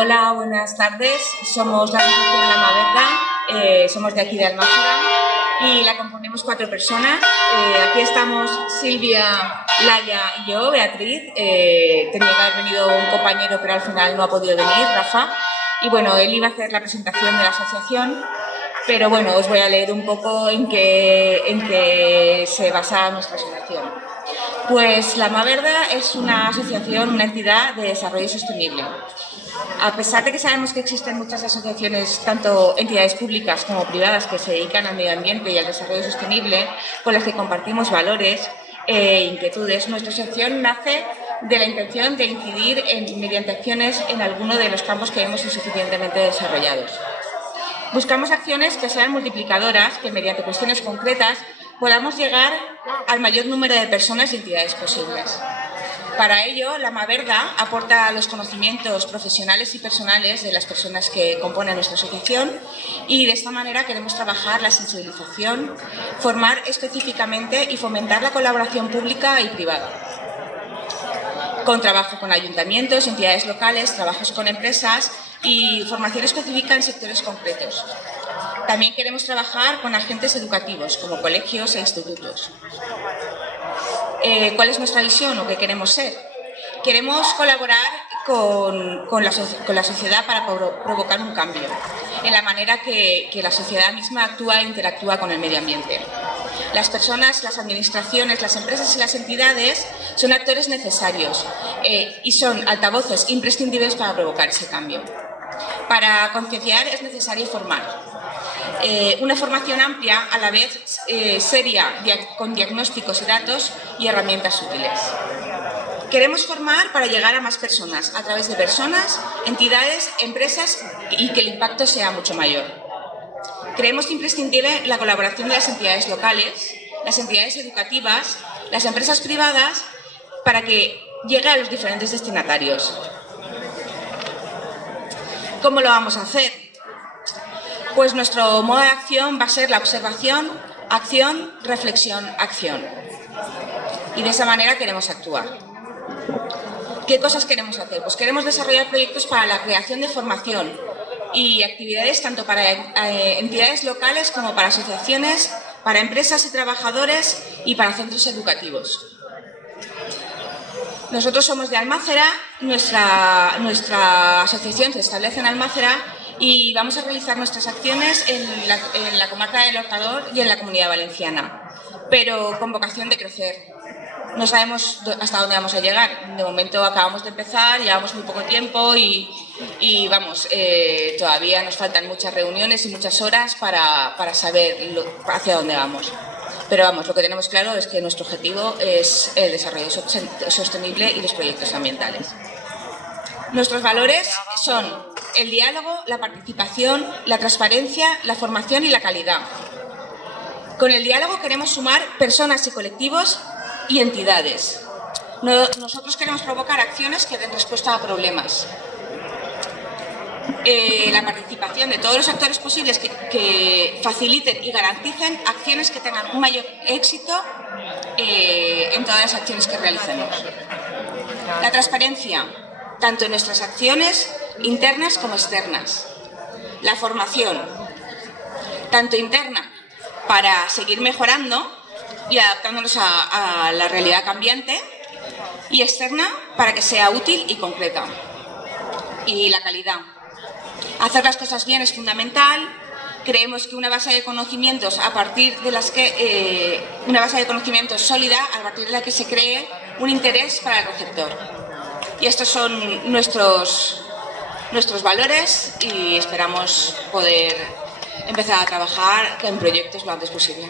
Hola, buenas tardes. Somos la asociación La Maverda, somos de aquí de Almáciga y la componemos 4 personas. Aquí estamos Silvia, Laia y yo, Beatriz. Tenía que haber venido un compañero, pero al final no ha podido venir, Rafa. Y bueno, él iba a hacer la presentación de la asociación, pero bueno, os voy a leer un poco en qué se basa nuestra asociación. Pues La Maverda es una asociación, una entidad de desarrollo sostenible. A pesar de que sabemos que existen muchas asociaciones, tanto entidades públicas como privadas, que se dedican al medio ambiente y al desarrollo sostenible, con las que compartimos valores e inquietudes, nuestra asociación nace de la intención de incidir mediante acciones en alguno de los campos que vemos insuficientemente desarrollados. Buscamos acciones que sean multiplicadoras, que mediante cuestiones concretas podamos llegar al mayor número de personas y entidades posibles. Para ello, La Maverda aporta los conocimientos profesionales y personales de las personas que componen nuestra asociación y de esta manera queremos trabajar la sensibilización, formar específicamente y fomentar la colaboración pública y privada. Con trabajo con ayuntamientos, entidades locales, trabajos con empresas y formación específica en sectores concretos. También queremos trabajar con agentes educativos, como colegios e institutos. ¿Cuál es nuestra visión o qué queremos ser? Queremos colaborar con la sociedad para provocar un cambio en la manera que la sociedad misma actúa e interactúa con el medio ambiente. Las personas, las administraciones, las empresas y las entidades son actores necesarios y son altavoces imprescindibles para provocar ese cambio. Para concienciar es necesario formar. Una formación amplia, a la vez seria, con diagnósticos y datos y herramientas útiles. Queremos formar para llegar a más personas, a través de personas, entidades, empresas y que el impacto sea mucho mayor. Creemos imprescindible la colaboración de las entidades locales, las entidades educativas, las empresas privadas, para que llegue a los diferentes destinatarios. ¿Cómo lo vamos a hacer? Pues nuestro modo de acción va a ser la observación, acción, reflexión, acción. Y de esa manera queremos actuar. ¿Qué cosas queremos hacer? Pues queremos desarrollar proyectos para la creación de formación y actividades tanto para entidades locales como para asociaciones, para empresas y trabajadores y para centros educativos. Nosotros somos de Almácera, nuestra asociación se establece en Almácera y vamos a realizar nuestras acciones en la comarca del Hortador y en la Comunidad Valenciana, pero con vocación de crecer. No sabemos hasta dónde vamos a llegar. De momento acabamos de empezar, llevamos muy poco tiempo y todavía nos faltan muchas reuniones y muchas horas para saber hacia dónde vamos. Pero vamos, lo que tenemos claro es que nuestro objetivo es el desarrollo sostenible y los proyectos ambientales. Nuestros valores son el diálogo, la participación, la transparencia, la formación y la calidad. Con el diálogo queremos sumar personas y colectivos y entidades. Nosotros queremos provocar acciones que den respuesta a problemas. La participación de todos los actores posibles que faciliten y garanticen acciones que tengan un mayor éxito en todas las acciones que realicemos. La transparencia, tanto en nuestras acciones internas como externas. La formación, tanto interna para seguir mejorando y adaptándonos a la realidad cambiante, y externa para que sea útil y concreta. Y la calidad. Hacer las cosas bien es fundamental. Creemos que una base de conocimientos una base de conocimientos sólida, a partir de la que se cree un interés para el receptor. Y estos son nuestros valores y esperamos poder empezar a trabajar en proyectos lo antes posible.